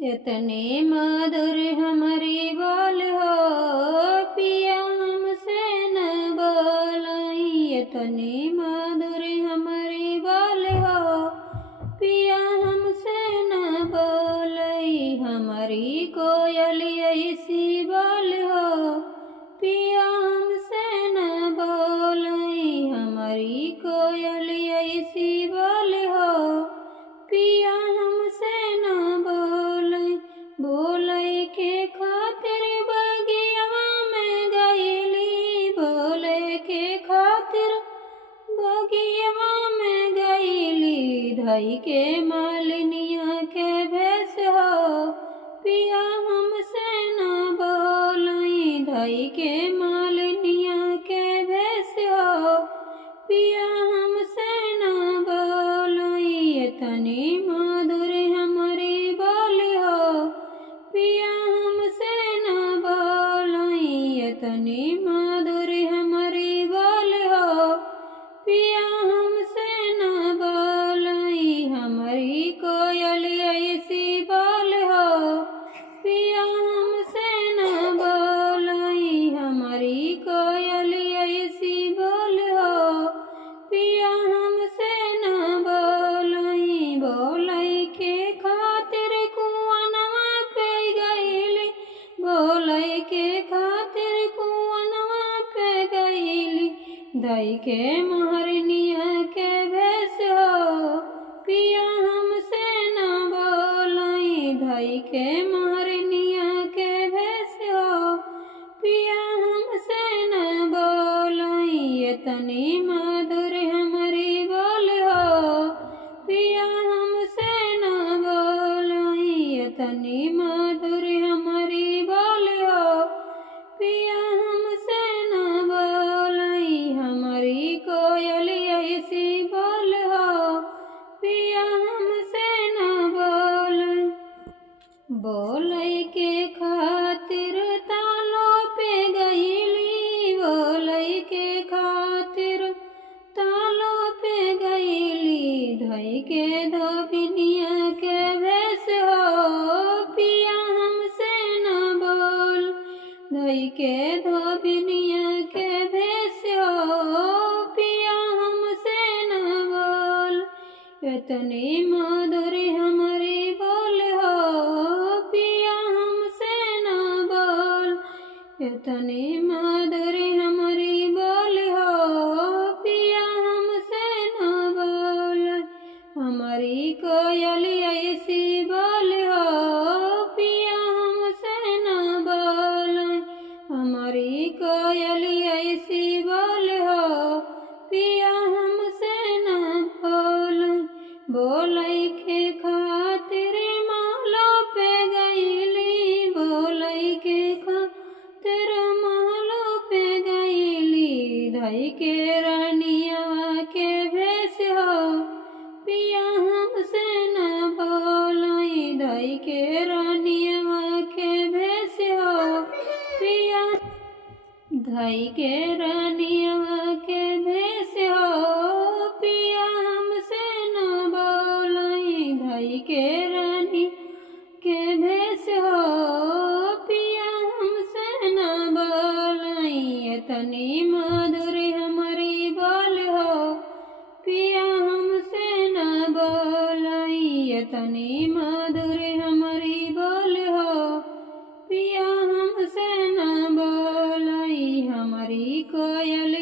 इतने मधुर हमारी बोल हो, पिया हमसे न बोलाई। इतने मधुर हमारी बोल हो, पिया हमसे न बोलाई। हमारी कोयल ऐसी बोल हो, पिया हमसे न बोलाई। हमारी कोयल ऐसी बोल हो, पिया हमसे न बोलाई। बोले के खातिर बगिया में गईली, बोले के खातिर बगिया में गईली। धई के मालिनिया के भेस हो, पिया हमसे न बोलाई। धई के मालिनिया के भेस हो, पिया हमसे न बोलाई। इतनी मधुर हमारी बोली हो, पिया हमसे न बोलाई। इतनी मधुर हमारी बोली हो, पिया हमसे न बोलाई। हमारी कोयल ऐसी बोल हो, पिया हमसे न बोलाई। हमारी कोयल ऐसी बोल हो, पिया हमसे न बोलाई। बोलाई के खातिर कुआनवा पे गईली, बोलाई के खातिर कुआनवा पे गईली। धई के महरनिया के भेस हो, पिया हमसे न बोलाई। धई के महरनिया के भेस हो, पिया हमसे न बोलाई। इतनी मधुर हमारी बोल हो, पिया हमसे न बोलाई। इतनी मधुर हमारी बोल हो, पिया हमसे न बोलाई। हमारी कोयल ऐसी बोल हो, पिया हमसे न बोलाई। बोले के खातिर तालों पे गईली, बोले के खातिर तालों पे गईली। धई के धोबिनिया के भेस हो, पिया हमसे न बोल। धई के धोबिनिया के भेस हो, पिया हमसे न बोल। इतनी मधुर हमारी बोल हो, पिया हमसे न बोल। इतनी मधुर हमारी बोल हो, पिया हमसे न बोल। हमारी कोयल ऐसी बोल हो, पिया हमसे न बोल। हमारी कोयल ऐसी बोल हो, पिया हमसे न बोल। बोले के खातिर माला पे गईली, बोले के खातिर माला पे गईली। धई के रानिया के भेस हो, पिया हमसे न बोलाई। धई के रानिया के भेस हो, पिया। धई के रानिया के भेस हो, पिया हमसे न बोलाई। धई के रानी के भेस हो, पिया हमसे न बोलाई। इतनी मधुर हमारी बोल हो, पिया हमसे न बोलाई। इतनी मधुर हमारी बोल हो, पिया हमसे न बोलाई। हमारी कोयल